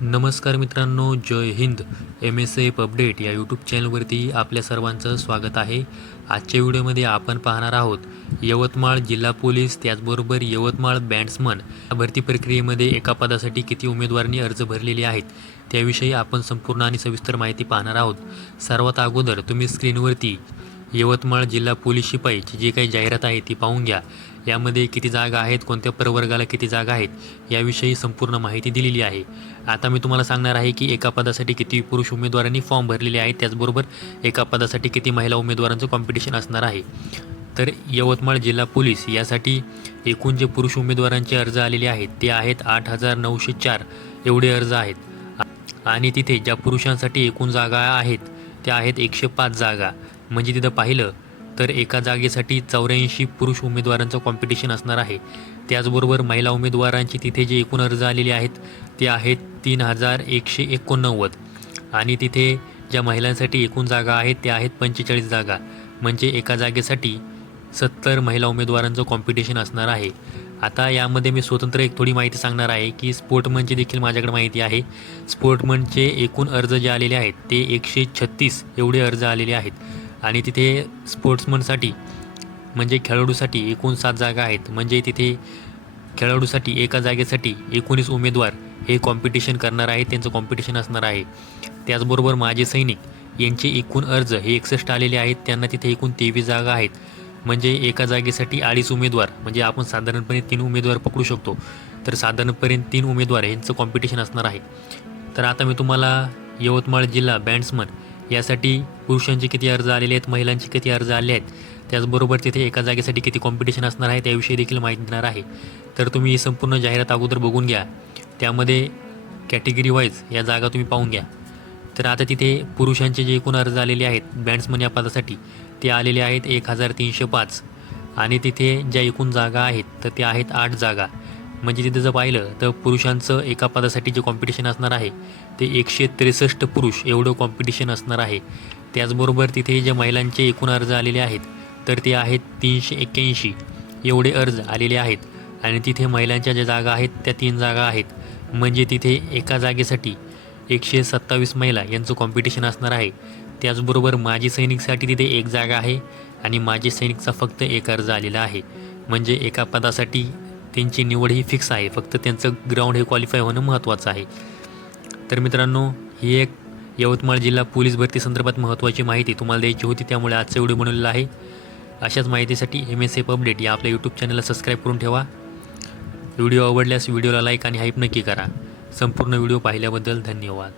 नमस्कार मित्रांनो, जय Hind. MSF update या यूट्यूब चॅनलवरती आपल्या सर्वांचं स्वागत आहे. आजच्या व्हिडिओमध्ये आपण पाहणार आहोत यवतमाळ जिल्हा पोलीस त्याचबरोबर यवतमाळ बँड्समन भरती प्रक्रियेमध्ये एका पदासाठी किती उमेदवारांनी अर्ज भरलेले आहेत त्याविषयी आपण संपूर्ण आणि सविस्तर माहिती पाहणार आहोत. सर्वात अगोदर तुम्ही स्क्रीनवरती यवतमाळ जिल्हा पोलीस शिपाईची जी काही जाहिरात आहे ती पाहून घ्या. यामध्ये किती जागा आहेत, कोणत्या प्रवर्गाला किती जागा आहेत याविषयी संपूर्ण माहिती दिलेली आहे. आता मी तुम्हाला सांगणार आहे की एका पदासाठी किती पुरुष उमेदवारांनी फॉर्म भरलेले आहेत, त्याचबरोबर एका पदासाठी किती महिला उमेदवारांचं कॉम्पिटिशन असणार आहे. तर यवतमाळ जिल्हा पोलीस यासाठी एकूण जे पुरुष उमेदवारांचे अर्ज आलेले आहेत ते आहेत 8,904 एवढे अर्ज आहेत. आणि तिथे ज्या पुरुषांसाठी एकूण जागा आहेत त्या आहेत 105 जागा. म्हणजे तिथं पाहिलं तर एका जागेसाठी 84 पुरुष उमेदवारांचं कॉम्पिटिशन असणार आहे. त्याचबरोबर महिला उमेदवारांची तिथे जे एकूण अर्ज आलेले आहेत ते आहेत 3,189 आणि तिथे ज्या महिलांसाठी एकूण जागा आहेत त्या आहेत 45 जागा. म्हणजे एका जागेसाठी 70 महिला उमेदवारांचं कॉम्पिटिशन असणार आहे. आता यामध्ये मी स्वतंत्र एक थोडी माहिती सांगणार आहे की स्पोर्टमनची देखील माझ्याकडे माहिती आहे. स्पोर्टमनचे एकूण अर्ज जे आलेले आहेत ते 136 एवढे अर्ज आलेले आहेत. आणि तिथे स्पोर्ट्समनसाठी म्हणजे खेळाडूसाठी एकूण 7 जागा आहेत. म्हणजे तिथे खेळाडूसाठी एका जागेसाठी 19 उमेदवार हे कॉम्पिटिशन करणार आहेत, त्यांचं कॉम्पिटिशन असणार आहे. त्याचबरोबर माजी सैनिक यांचे एकूण अर्ज हे 61 आलेले आहेत. त्यांना तिथे एकूण 23 जागा आहेत. म्हणजे एका जागेसाठी 2.5 उमेदवार, म्हणजे आपण साधारणपणे 3 उमेदवार पकडू शकतो. तर साधारणपणे 3 उमेदवार यांचं कॉम्पिटिशन असणार आहे. तर आता मी तुम्हाला यवतमाळ जिल्हा बँड्समन यासाठी पुरुषांचे किती अर्ज आलेले आहेत, महिलांचे किती अर्ज आले आहेत, त्याचबरोबर तिथे एका जागेसाठी किती कॉम्पिटिशन असणार आहे त्याविषयी देखील माहिती देणार आहे. तर तुम्ही ही संपूर्ण जाहिरात अगोदर बघून घ्या. त्यामध्ये कॅटेगरी वाईज या जागा तुम्ही पाहून घ्या. तर आता तिथे पुरुषांचे जे एकूण अर्ज आलेले आहेत बँड्समन या पदासाठी ते आलेले आहेत 1,305 आणि तिथे ज्या एकूण जागा आहेत तर त्या आहेत 8 जागा. म्हणजे तिथे जर पाहिलं तर पुरुषांचं एका पदासाठी जे कॉम्पिटिशन असणार आहे ते 163 पुरुष एवढं कॉम्पिटिशन असणार आहे. त्याचबरोबर तिथे जे महिलांचे एकूण अर्ज आलेले आहेत तर ते आहेत 381 एवढे अर्ज आलेले आहेत. आणि तिथे महिलांच्या ज्या जागा आहेत त्या 3 जागा आहेत. म्हणजे तिथे एका जागेसाठी 127 महिला यांचं कॉम्पिटिशन असणार आहे. त्याचबरोबर माजी सैनिकसाठी तिथे 1 जागा आहे आणि माजी सैनिकचा फक्त 1 अर्ज आलेला आहे. म्हणजे एका पदासाठी त्यांची निवड ही फिक्स आहे, फक्त त्यांचं ग्राउंड हे क्वालिफाय होणं महत्त्वाचं आहे. तर मित्रांनो, ही एक यवतमाळ जिल्हा पोलीस भरती संदर्भात महत्त्वाची माहिती तुम्हाला द्यायची होती, त्यामुळे आजचा व्हिडिओ बनवलेला आहे. अशाच माहितीसाठी MSF अपडेट या आपल्या यूट्यूब चॅनलला सबस्क्राईब करून ठेवा. व्हिडिओ आवडल्यास व्हिडिओला लाईक आणि हाईप नक्की करा. संपूर्ण व्हिडिओ पाहिल्याबद्दल धन्यवाद.